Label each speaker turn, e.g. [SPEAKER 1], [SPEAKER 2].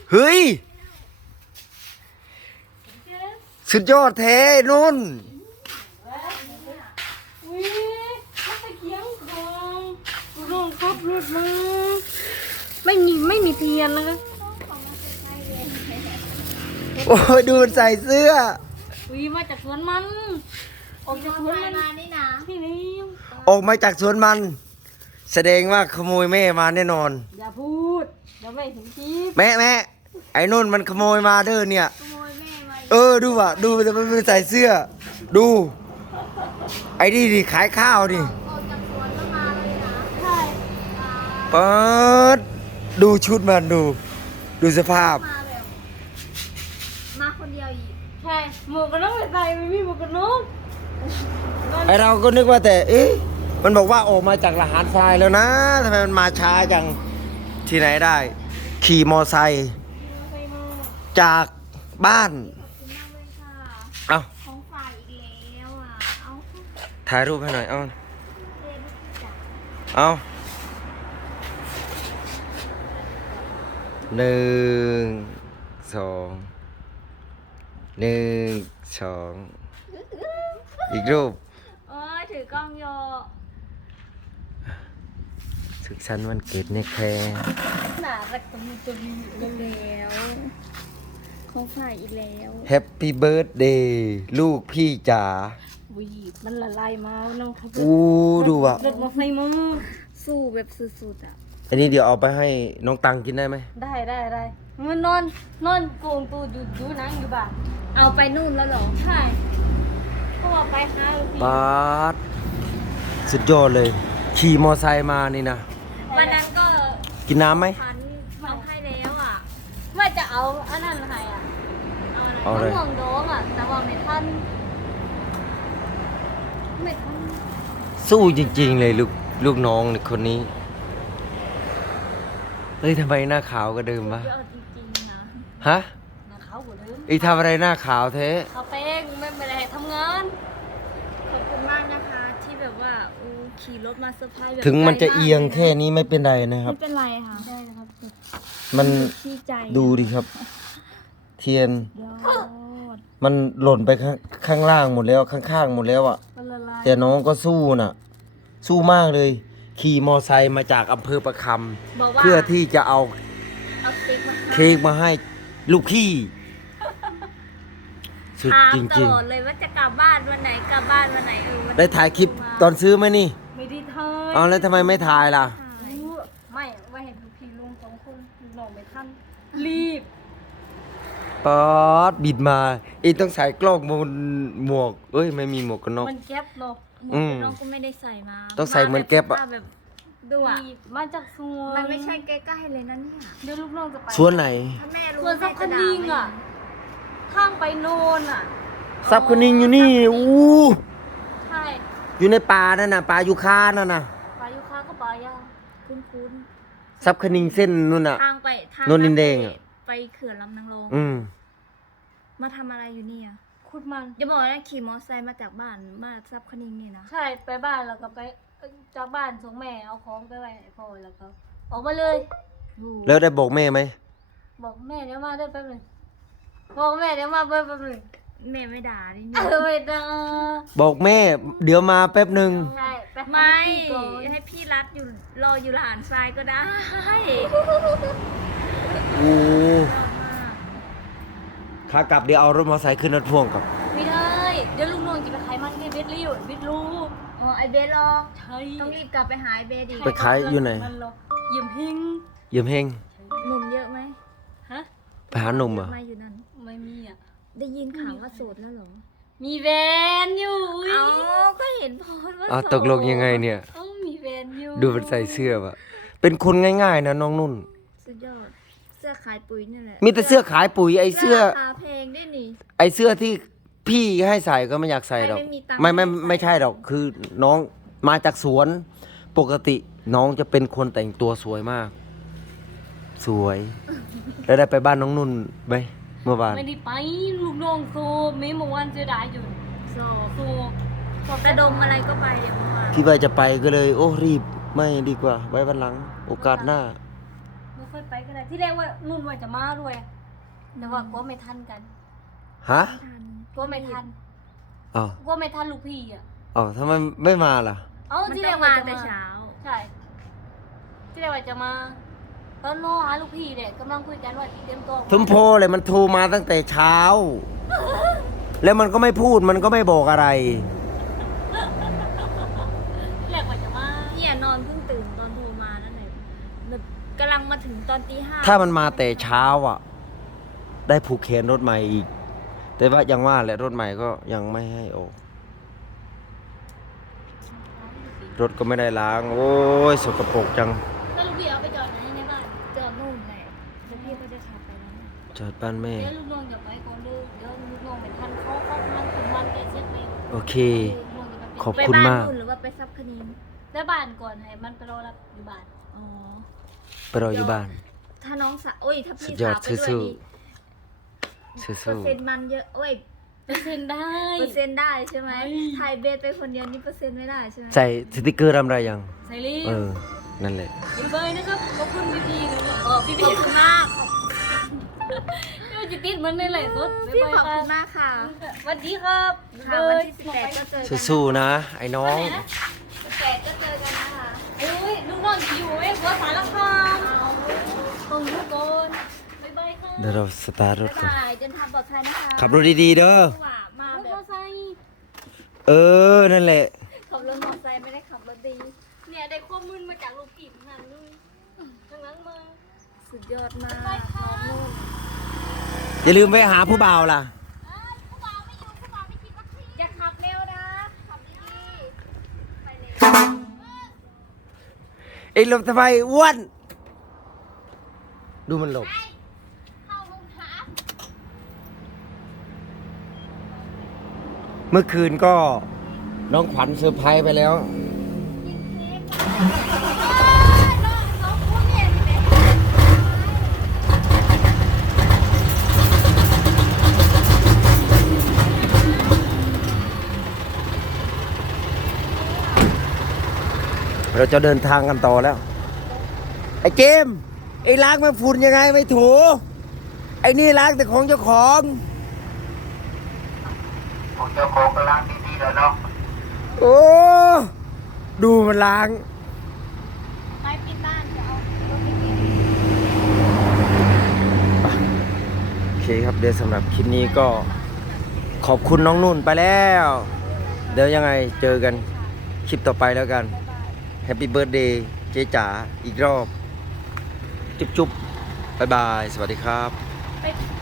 [SPEAKER 1] เฮ้ยสุดยอดแท้นุ่น
[SPEAKER 2] อุ้ยถ้าตะเกียงของลุงขับรถมาไม่มีเทียนนะคะ
[SPEAKER 1] โอ้ยดูมันใส่เสื้อ
[SPEAKER 2] อุ้ยมาจากสวนมันออกจากสวนมันนี่นะที่นี่
[SPEAKER 1] ออกมาจากสวนมัน แสดงว่าขโมยแม่มาแน่นอน
[SPEAKER 2] อย่าพูดเดี๋ยวไม่ถึงคลิป
[SPEAKER 1] แม่ไอ้นุ่นมันขโมยมาเด้อเนี่ย
[SPEAKER 2] ขโมยแม่มา
[SPEAKER 1] ดูว่ะดูแต่มันใส่เสื้อ ดู ไอ้นี่ดิขายข้าวดิ
[SPEAKER 2] ออกจากสวนแล้วมาเลยนะใช่
[SPEAKER 1] เปิดดูชุดมันดูสภาพ
[SPEAKER 2] มาแบบมาคนเดียวอีกใช่หมวกกันน็อกไม่ใส่ไม่มีหมวกกันน็อก
[SPEAKER 1] ไอเราก็นึกว่าแต่มันบอกว่าออกมาจากละหารทรายแล้วนะทำไมมันมาช้าจังที่ไหนได้ ขี่มอไซค์จากบ้าน เอา
[SPEAKER 2] ของฝ่ายอีกแล้วอ่ะเอา
[SPEAKER 1] ถ่ายรูปให้หน่อยเอา
[SPEAKER 2] เรียนจัด
[SPEAKER 1] เอาหนึ่งสองหนึ่งสองอีกรูป
[SPEAKER 2] เอ้ยถือกล้องโย
[SPEAKER 1] สุขสันต์วันเกิดเนี่ยแค่
[SPEAKER 2] หนารักตัวนี้ตัวนี้แล้วของฝ่ายอีกแล้ว
[SPEAKER 1] แฮปปี้เบิร์ดเดย์ลูกพี่จ๋า
[SPEAKER 2] วีมันละลายมาน้องครับ
[SPEAKER 1] อู้ดูว่ะ
[SPEAKER 2] รถมอไซค์มือสู้แบบสุดๆอ่ะ
[SPEAKER 1] อันนี้เดี๋ยวเอาไปให้น้องตังกินได้ไหม
[SPEAKER 2] ได้มันนอนโกงตูดูหนังอยู่บ้านเอาไปนู่นแล้วเหรอใช่เพราะว่าไปหาลูกพี่
[SPEAKER 1] ปาดสุดยอดเลย ขี่มอไซค์มานี่นะ
[SPEAKER 2] วันนั้นก็
[SPEAKER 1] กินน้ำไหม
[SPEAKER 2] พันมาให้แล้วอ่ะว่าจะเอาอันนั้นให้อ่ะเอาอะไรมะม่วงโดองอ่ะแต่ว่าไม่ทัน
[SPEAKER 1] สู้จริงๆเลยลูกน้องคนนี้เฮ้ยทำไมหน้าขาวก็เดิมวะ
[SPEAKER 2] เอาจริงๆนะ
[SPEAKER 1] ฮะ
[SPEAKER 2] นะเขาหัวเดิม
[SPEAKER 1] ทำอะไรหน้าขาวเท
[SPEAKER 2] เขาเป้งไม่ได้ให้ทำงานขอบคุณมากนะคะที่แบบว่าขี่รถมาเซอร์ไพรส์แบบ
[SPEAKER 1] ถึงมันจะเอียงแค่นี้ไม่เป็นไรนะครับ
[SPEAKER 2] ไม่เป็นไรค่ะได้นะครับ
[SPEAKER 1] มัน
[SPEAKER 2] ที่ใจ
[SPEAKER 1] ดูดิครับ เทียน
[SPEAKER 2] ยอด
[SPEAKER 1] มันหล่นไปข้างล่างหมดแล้วข้างๆหมดแล้วอ่ะ
[SPEAKER 2] มันละลาย
[SPEAKER 1] แต่น้องก็สู้น่ะ สู้มากเลย ขี่มอไซค์มาจากอำเภอประค
[SPEAKER 2] บอก
[SPEAKER 1] ำ
[SPEAKER 2] ว่า
[SPEAKER 1] เพื่อที่จะเอา
[SPEAKER 2] เอาสติ๊กมา
[SPEAKER 1] เค้กมาให้ลูกพี่ สุด
[SPEAKER 2] ถาม
[SPEAKER 1] จ
[SPEAKER 2] ต
[SPEAKER 1] ริง
[SPEAKER 2] ลอดเลยว่าจะกลับบ้านวันไหนกลับบ้านวันไหนวัน
[SPEAKER 1] ๆ ได้ถ่ายคลิปตอนซื้อไหมนี่
[SPEAKER 2] ไม่ได้ทาย
[SPEAKER 1] เอาแล้วทำไมไม่ถ่ายล่ะ
[SPEAKER 2] ไม่ว่าเห็นลูกพี่ลุงสองคนหลงไม่ทันรีบ
[SPEAKER 1] ป๊อดบิดมาอีต้องใส่กล้องบนหมวก เอ้ย ไม่มีหมวกกันน็อก
[SPEAKER 2] มันแก๊ปเนาะ
[SPEAKER 1] อืม
[SPEAKER 2] น้องก็ไม่ได้ใส่มา
[SPEAKER 1] ต้องใส่เหมือนแก๊ปอะ
[SPEAKER 2] แบบดูอ่ะมาจากสวน
[SPEAKER 3] มันไม่ใช่ใกล้ๆเลยนะเนี่ย
[SPEAKER 2] เดี๋ยวลูกน้องจะไป
[SPEAKER 1] สวนไหน
[SPEAKER 3] ถ้าแม่รู้
[SPEAKER 2] สวนสับคนิงอ่ะข้างไปโนนอ่ะ
[SPEAKER 1] ซับคนนิงอยู่นี่อู้
[SPEAKER 2] ใช่
[SPEAKER 1] อยู่ในป่านั่นน่ะป่ายูคานั่นน่ะ
[SPEAKER 2] ปลายุคาก็ปลายาคุ้น
[SPEAKER 1] ซับคนิงเส้นนู่นน่ะ
[SPEAKER 2] ๆทางไปทาง
[SPEAKER 1] โนนดินแดงอะ
[SPEAKER 2] ไปเขื่อนลำนางรอง
[SPEAKER 1] อืม
[SPEAKER 3] มาทำอะไรอยู่เนี่ย
[SPEAKER 2] ขุดมัน
[SPEAKER 3] อย่าบอกนะขี่มอเตอร์ไซค์มาจากบ้านมาซับคณิงนี่นะ
[SPEAKER 2] ใช่ไปบ้านแล้วก็ไปจากบ้านส่งแม่เอาของไปไว้ให้พ่อแล้วก็ออกมาเลย
[SPEAKER 1] แล้วได้บอกแม่ไหม
[SPEAKER 2] บอกแม่เดี๋ยวมาได้แป๊บหนึงบอกแม่เดี๋ยวมาแป๊บหนึง
[SPEAKER 3] แม่ไม่ด่าดิ
[SPEAKER 2] ไม่ได้
[SPEAKER 1] บอกแม่ เดี๋ยวมาแป๊บหนึ่ง
[SPEAKER 2] ใช่ไปหา
[SPEAKER 3] ไม่
[SPEAKER 2] พี่ก่อน
[SPEAKER 3] ให้พี่รัดอยู่รออยู่หลานทรายก็ได้
[SPEAKER 1] โอ้ขากลับเดี๋ยวเอารถมอเตอร์ไซค์ขึ้นรถพ่วงก่อน
[SPEAKER 2] ไม่ได้เดี๋ยวลุงนวลจะไปขายมันไงเบสรีวเบสรู้
[SPEAKER 3] อ๋อไอเบสรอ
[SPEAKER 2] ใช่
[SPEAKER 3] ต้องรีบกลับไปหาไอเบสอีก
[SPEAKER 1] ไปขายอยู่ไหน
[SPEAKER 2] มันรอเยี่ยมหิง
[SPEAKER 1] เยี่ยมเฮง
[SPEAKER 3] หนุ่มเยอะไหม
[SPEAKER 2] ฮะ
[SPEAKER 1] ไปหาหนุ่มเหร
[SPEAKER 3] เย
[SPEAKER 1] อ่ะ
[SPEAKER 3] อะไหมอยู่นั่น
[SPEAKER 2] ไม่มีอ่ะ
[SPEAKER 3] ได้ยินข่าวว่าโสดแล้วเหรอ
[SPEAKER 2] มีแวนอยู่อุ๊ย
[SPEAKER 3] เอาก็เห็นโพสต์ว่า
[SPEAKER 1] อ้าว
[SPEAKER 3] โสด
[SPEAKER 1] ตกลงยังไงเนี่ย
[SPEAKER 2] เอ้ามีแวนอยู่
[SPEAKER 1] ดูมันใส่เสื้อวะเป็นคนง่ายๆนะน้องนุ่น
[SPEAKER 3] สุดยอดเสื้อขายปุ๋ยนี่แหละ
[SPEAKER 1] มีแต่เสื้อขายปุ๋ยไอ้เสื้อ
[SPEAKER 3] ราคาแพงด้วยนี่
[SPEAKER 1] ไอ้เสื้อที่พี่ให้ใส่ก็ไม่อยากใส่หรอก
[SPEAKER 3] ไม่มีตังค์
[SPEAKER 1] ไม่ใช่หรอกคือน้องมาจากสวน ปกติน้องจะเป็นคนแต่งตัวสวยมาก สวย แล้วได้ไปบ้านน้องนุ่นไหมเมื่อวาน
[SPEAKER 2] ไม่ได้ไปลูกน้องโซเมื่อวานเจอได้อยู่
[SPEAKER 3] โสด
[SPEAKER 2] โซ
[SPEAKER 3] แต่ดมอะไรก็ไปเลยเมื่อวาน
[SPEAKER 1] ที่ว่าจะไปก็เลย โอ้รีบไม่ดีกว่า ไว้วันหลัง โอกาสหน้า
[SPEAKER 2] ไม่ค่อยไปก็ได้ที่แรกว่านุ่นว่าจะมาด้วยแต่ว่าก็ไม่ทันกัน
[SPEAKER 1] ฮะ
[SPEAKER 3] ไม่ทัน
[SPEAKER 2] ก็ไม่ทัน
[SPEAKER 1] อ้าว
[SPEAKER 2] ก็ไม่ทันลูกพี่อ่ะ
[SPEAKER 1] อ้าวทำไมไม่มาล่ะ
[SPEAKER 2] เอ้า
[SPEAKER 3] มัน
[SPEAKER 2] ที่แร
[SPEAKER 3] ต้อก ง
[SPEAKER 2] ว่า
[SPEAKER 3] มา
[SPEAKER 2] จะ
[SPEAKER 3] แต่
[SPEAKER 2] มา
[SPEAKER 3] เช้า
[SPEAKER 2] ใช่ที่แรกว่าจะมาตอนรอหาลูกพี่เนี่ยกำลังคุยกันว่าเตรียมตัว
[SPEAKER 1] ทุ่มโพเลยมันโทรมาตั้งแต่เช้า แล้วมันก็ไม่พูดมันก็ไม่บอกอะไร
[SPEAKER 2] ที่แรกว่าจะมา
[SPEAKER 3] เนี่ยนอนเพิ่งตื่นตอนโทรมานั่นแหละแบบกำลังมาถึงตอนตี 5
[SPEAKER 1] ถ้ามันมาแต่เช้าอ่ะ ได้ผูกแขนรถใหม่อีก แต่ว่ายังว่าแหละรถใหม่ก็ยังไม่ให้ออกรถก็ไม่ได้ล้าง โอ้ยสกปรกจัง
[SPEAKER 2] แล้วลูกพี่เอาไปจอดไหนในบ้าน
[SPEAKER 3] จอดนู่นแหละแล้วพี่ก็จะขับไปแล้วเนี่ย
[SPEAKER 1] จอดบ้านแม่
[SPEAKER 2] เดี๋ยวลูกน้องอย่าไปก่อนเลยเดี๋ยวลูกน้องไม่ทันเขาทันถึงวันแต่เช็ดไป
[SPEAKER 1] โอเค
[SPEAKER 2] ลูกน้องจะไป
[SPEAKER 1] ขอบ
[SPEAKER 3] ไป
[SPEAKER 1] คุณ
[SPEAKER 3] บ้าน
[SPEAKER 1] มาก
[SPEAKER 3] นู่นหรือว่าไปซับคณีน
[SPEAKER 2] ได้บ้านก่อนให้มันไปรอรับอยู่บ้าน
[SPEAKER 3] อ๋อ
[SPEAKER 1] ไปรออยู่บ้าน
[SPEAKER 3] ถ้าน้องสาวโอ้ยถ้าพี่
[SPEAKER 1] สุดยอ
[SPEAKER 3] สา
[SPEAKER 1] ด
[SPEAKER 3] วไปด้วย
[SPEAKER 1] สู้
[SPEAKER 3] นี่
[SPEAKER 1] สู้
[SPEAKER 3] เปอร์เซ็นต์มันเยอะโอ้ย
[SPEAKER 2] เปอร์เซ็นต์ได้
[SPEAKER 3] เปอร์เซ็นต์ได้ใช่ไหม
[SPEAKER 2] เฮ้ย
[SPEAKER 3] ถ่ายเบสไปคนเดียวนี่เปอร์เซ็นต์ไม่ได้ใช่ไหม
[SPEAKER 1] ๆใส่สติกเกอร์อะไรยัง
[SPEAKER 2] ใส่รีบ
[SPEAKER 1] เออ นั่นแหละ
[SPEAKER 2] บ๊ายบายนะครับขอบคุณพี่ๆนะพี่
[SPEAKER 3] ขอบคุณมาก
[SPEAKER 2] ไม่ว่าจะติดมันในไหลฟ์สด
[SPEAKER 3] พี่ขอบ
[SPEAKER 2] บ๊าย
[SPEAKER 3] คุ
[SPEAKER 2] บาย
[SPEAKER 3] ณมากค่ะ
[SPEAKER 2] สวัสดีครับ
[SPEAKER 3] ค่ะวันที่18ก็เจอกัน
[SPEAKER 1] สู้ๆนะ ไอ้น้อง
[SPEAKER 3] 18ก็เจอกันนะคะ
[SPEAKER 2] โอ้ยลูกน้องอยู่ไอ้หัวสารคามตรงทุกคนบ๊ายบายค่ะ
[SPEAKER 1] เดี๋ยวเราสตาร์ทร
[SPEAKER 3] บ๊า
[SPEAKER 1] ถ
[SPEAKER 3] ย
[SPEAKER 1] ก่อน
[SPEAKER 3] บายเดินทางปลอดภัยนะคะ
[SPEAKER 1] ขับรถดีๆเด้อ
[SPEAKER 3] ว่ามา
[SPEAKER 2] แล้ว
[SPEAKER 3] แบ
[SPEAKER 2] ก็
[SPEAKER 3] บ
[SPEAKER 2] ใส่
[SPEAKER 1] เออ นั่นแหละ
[SPEAKER 3] ขับรถมอเตอร์ไซค์ไม่ได้ขับรถดี
[SPEAKER 2] เนี่ยได้ข้อมูลมาจากลูกผีนั่นเลยทั้งนั้นมา
[SPEAKER 3] สุดยอดมากน้องนุ่น
[SPEAKER 1] อย่าลืมไปหาผู้บ่าวล่ะ
[SPEAKER 3] อย่าขับเร็วนะขับดีๆไปเลย
[SPEAKER 1] เอ็งหลบทำไมอ้วน ดูมันหลบ
[SPEAKER 3] เข้าห้องพัก
[SPEAKER 1] เมื่อคืนก็น้องขวัญเซอร์ไพรส์ไปแล้ว
[SPEAKER 3] น้องคุณเนี่ยสิเนี่ย
[SPEAKER 1] เราจะเดินทางกันต่อแล้ว ไอ้เจมส์ไอ้ล้างมันฝุ่นยังไงไม่ถู ไอ้นี่ล้างแต่ของเจ้าของ
[SPEAKER 4] ผมเจ้าของก็ล้างดีๆแล้วเนาะ
[SPEAKER 1] โอ้ ดูมันล้าง
[SPEAKER 3] ไปปิดบ้านจะเอารถไปเก็บ
[SPEAKER 1] โอเคครับเดี๋ยวสำหรับคลิปนี้ก็ขอบคุณน้องนุ่นไปแล้ว เดี๋ยวยังไงเจอกันคลิปต่อไปแล้วกันแฮปปี้เบิร์ดเดย์เจ๊จ๋าอีกรอบ จุ๊บๆบ๊ายบาย สวัสดีครับ
[SPEAKER 3] ไป